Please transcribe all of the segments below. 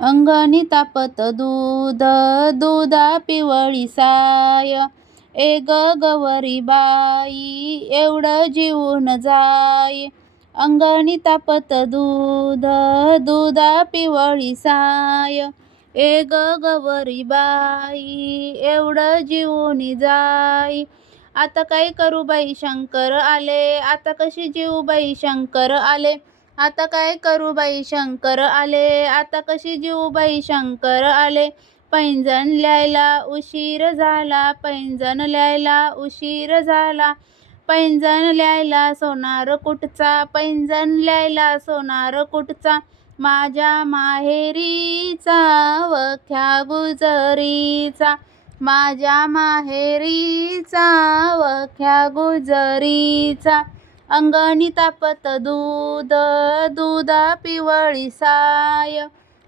अंगणी तापत दूध दुधा पिवळी साय. ए ग गवरी बाई एवढं जीवन जाय. अंगणी तापत दूध दुधा पिवळी साय. ए ग गवरी बाई एवढं जीवन जाई आता काय करू बाई? शंकर आले. आता कशी जीव बाई? शंकर आले. आता काय करू बाई? शंकर आले. आता कशी जीव बाई? शंकर आले. पैंजण ल्यायला उशीर झाला. पैंजण ल्यायला उशीर झाला. पैंजण ल्यायला सोनार कुठचा? पैंजण ल्यायला सोनार कुठचा? माझ्या माहेरीचा वख्या गुजरीचा. माझ्या माहेरीचा वख्या गुजरीचा. अंगणी तापत दूध दुधा पिवळी साय.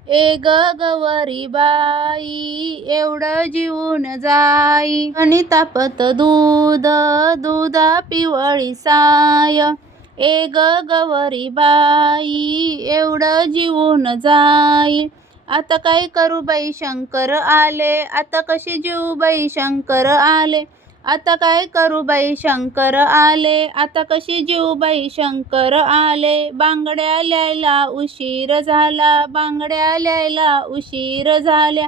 ए ग गवरी बाई एवढं जीवन जाई. अंगणी तापत दूध दुधा पिवळी साय. ए ग गवरी बाई एवढं जीवन जाई. आता काय करू बाई? शंकर आले. आता कशी जीव बाई? शंकर आले. आता काय करू बाई? शंकर आले. आता कशी जीव बाई? शंकर आले. बांगड्या ल्यायला उशीर झाला. बांगड्या ल्यायला उशीर झाल्या.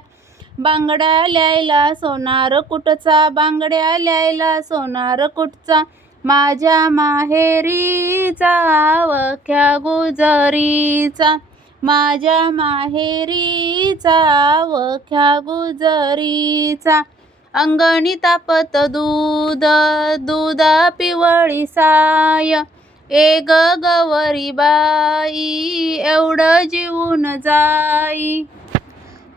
बांगड्या ल्यायला सोनार कुठचा? बांगड्या ल्यायला सोनार कुठचा? माझ्या माहेरीचा वख्या गुजरीचा. माझ्या माहेरीचा वख्या गुजरीचा. अंगणी तापत दूध दुधा पिवळी साय. ए ग गवरी बाई एवढं जीवन जाई.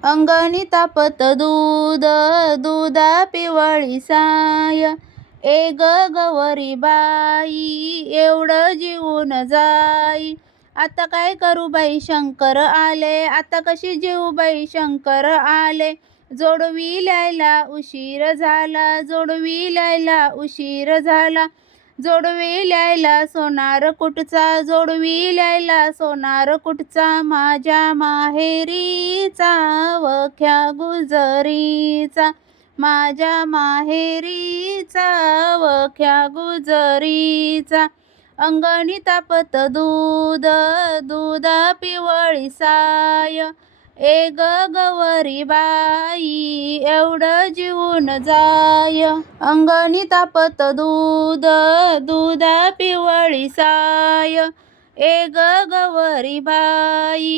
अंगणी तापत दूध दुधा पिवळी साय. ए ग गवरी बाई एवढं जीवन जाई. आता काय करू बाई? शंकर आले. आता कशी जीव बाई? शंकर आले. जोडवी ल्यायला उशीर झाला जोडवी लायला उशीर झाला. जोडवी ल्यायला सोनार कुठचा जोडवी ल्यायला सोनार कुठचा माझ्या माहेरीचा वख्या गुजरीचा. माझ्या माहेरीचा वख्या गुजरीचा. अंगणी तापत दूध दुधा पिवळी साय. ए ग गवरी बाई एवढं जीवन जाय. अंगणी तापत दूध दुधा पिवळी साय. ए ग गवरी बाई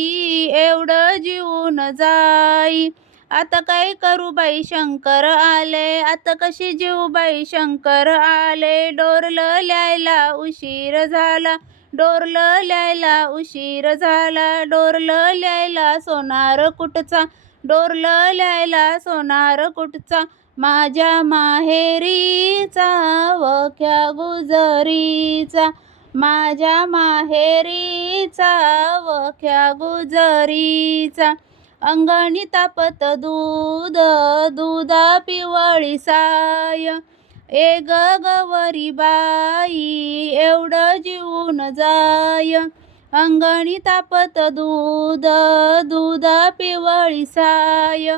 एवढं जीवन जाई आता काय करू बाई शंकर आले आता कशी जीव बाई शंकर आले. डोरलं ल्यायला उशीर झाला. डोरलं ल्यायला उशीर झाला डोरलं ल्यायला सोनार कुठचा? डोरलं ल्यायला सोनार कुठचा? माझ्या माहेरीचा वख्या गुजरीचा. माझ्या माहेरीचा वख्या गुजरीचा. अंगणी तापत दूध दुधा पिवळी साय. ए ग गवरी बाई एवढं जीवन जाय. अंगणी तापत दूध दुधा पिवळी साय.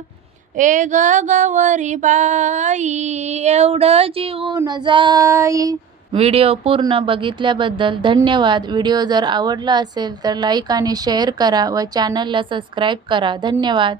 ए ग गवरी बाई एवढं जीवन जाई व्हिडिओ पूर्ण बघितल्याबद्दल धन्यवाद. व्हिडिओ जर आवडला असेल तर लाईक आणि शेअर करा व चॅनलला सबस्क्राईब करा. धन्यवाद.